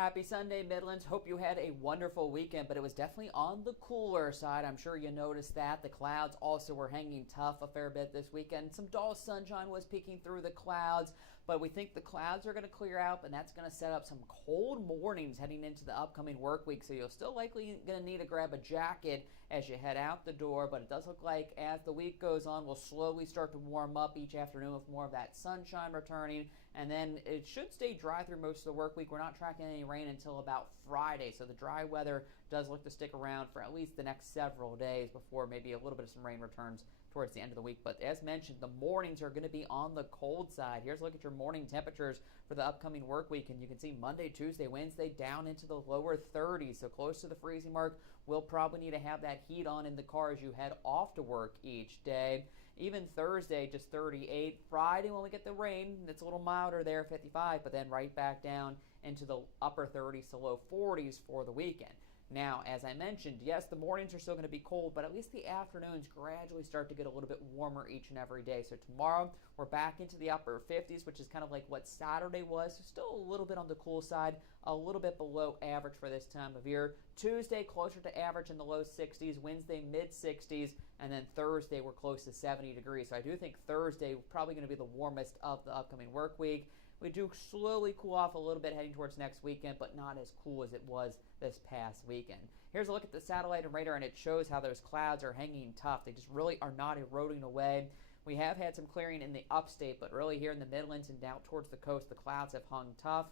Happy Sunday, Midlands. Hope you had a wonderful weekend, but it was definitely on the cooler side. I'm sure you noticed that. The clouds also were hanging tough a fair bit this weekend. Some dull sunshine was peeking through the clouds, but we think the clouds are going to clear out, and that's going to set up some cold mornings heading into the upcoming work week. So you'll still likely going to need to grab a jacket as you head out the door, but it does look like as the week goes on, we'll slowly start to warm up each afternoon with more of that sunshine returning, and then it should stay dry through most of the work week. We're not tracking any rain until about Friday, so the dry weather does look to stick around for at least the next several days before maybe a little bit of some rain returns towards the end of the week. But as mentioned, the mornings are going to be on the cold side. Here's a look at your morning temperatures for the upcoming work week, and you can see Monday, Tuesday, Wednesday down into the lower 30s, so close to the freezing mark. We'll probably need to have that heat on in the car as you head off to work each day. Even Thursday, just 38. Friday, when we get the rain, it's a little milder there, 55, but then right back down into the upper 30s to low 40s for the weekend. Now, as I mentioned, yes, the mornings are still going to be cold, but at least the afternoons gradually start to get a little bit warmer each and every day. So tomorrow, we're back into the upper 50s, which is kind of like what Saturday was. So still a little bit on the cool side, a little bit below average for this time of year. Tuesday, closer to average in the low 60s. Wednesday, mid 60s. And then Thursday, we're close to 70 degrees. So I do think Thursday is probably going to be the warmest of the upcoming work week. We do slowly cool off a little bit heading towards next weekend, but not as cool as it was this past weekend. Here's a look at the satellite and radar, and it shows how those clouds are hanging tough. They just really are not eroding away. We have had some clearing in the upstate, but really here in the Midlands and down towards the coast, the clouds have hung tough.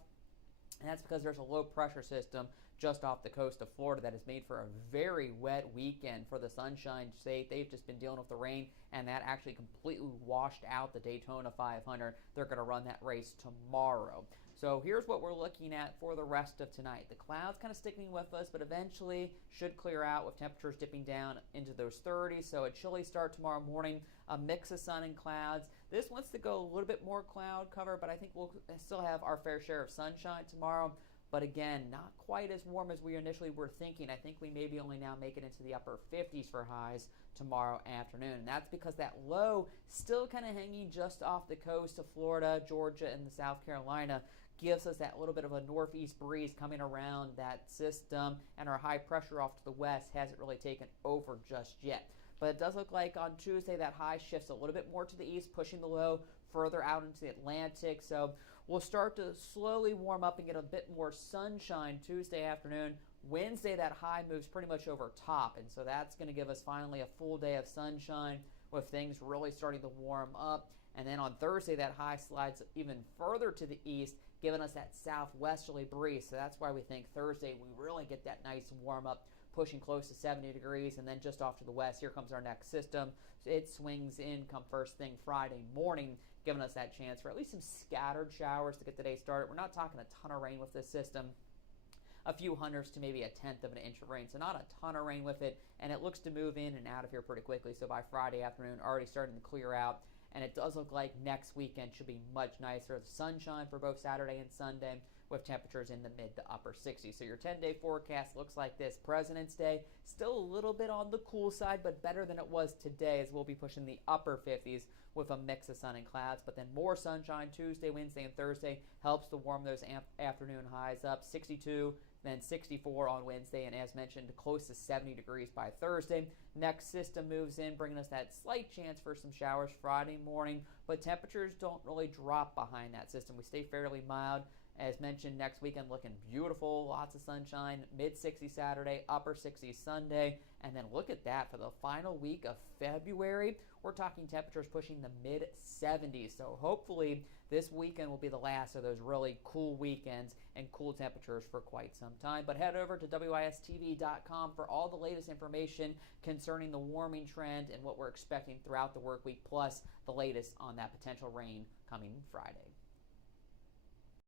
And that's because there's a low pressure system just off the coast of Florida that has made for a very wet weekend for the Sunshine State. They've just been dealing with the rain, and that actually completely washed out the Daytona 500. They're going to run that race tomorrow. So here's what we're looking at for the rest of tonight. The clouds kind of sticking with us, but eventually should clear out with temperatures dipping down into those 30s. So a chilly start tomorrow morning, a mix of sun and clouds. This wants to go a little bit more cloud cover, but I think we'll still have our fair share of sunshine tomorrow. But again, not quite as warm as we initially were thinking. I think we maybe only now make it into the upper 50s for highs tomorrow afternoon. And that's because that low still kind of hanging just off the coast of Florida, Georgia, and the South Carolina gives us that little bit of a northeast breeze coming around that system, and our high pressure off to the west hasn't really taken over just yet. But it does look like on Tuesday that high shifts a little bit more to the east, pushing the low further out into the Atlantic. So we'll start to slowly warm up and get a bit more sunshine Tuesday afternoon. Wednesday, that high moves pretty much over top, and so that's going to give us finally a full day of sunshine with things really starting to warm up. And then on Thursday, that high slides even further to the east, giving us that southwesterly breeze. So that's why we think Thursday we really get that nice warm up, pushing close to 70 degrees. And then just off to the west, here comes our next system. It swings in come first thing Friday morning, giving us that chance for at least some scattered showers to get the day started. We're not talking a ton of rain with this system. A few hundredths to maybe a tenth of an inch of rain, so not a ton of rain with it, and it looks to move in and out of here pretty quickly. So by Friday afternoon, already starting to clear out, and it does look like next weekend should be much nicer. Sunshine for both Saturday and Sunday with temperatures in the mid to upper 60s. So your 10-day forecast looks like this. President's Day, still a little bit on the cool side, but better than it was today, as we'll be pushing the upper 50s with a mix of sun and clouds. But then more sunshine Tuesday, Wednesday, and Thursday helps to warm those afternoon highs up. 62, then 64 on Wednesday, and as mentioned, close to 70 degrees by Thursday. Next system moves in, bringing us that slight chance for some showers Friday morning, but temperatures don't really drop behind that system. We stay fairly mild. As mentioned, next weekend looking beautiful, lots of sunshine, mid 60s Saturday, upper 60s Sunday, and then look at that for the final week of February. We're talking temperatures pushing the mid 70s. So hopefully this weekend will be the last of those really cool weekends and cool temperatures for quite some time. But head over to wistv.com for all the latest information concerning the warming trend and what we're expecting throughout the work week, plus the latest on that potential rain coming Friday.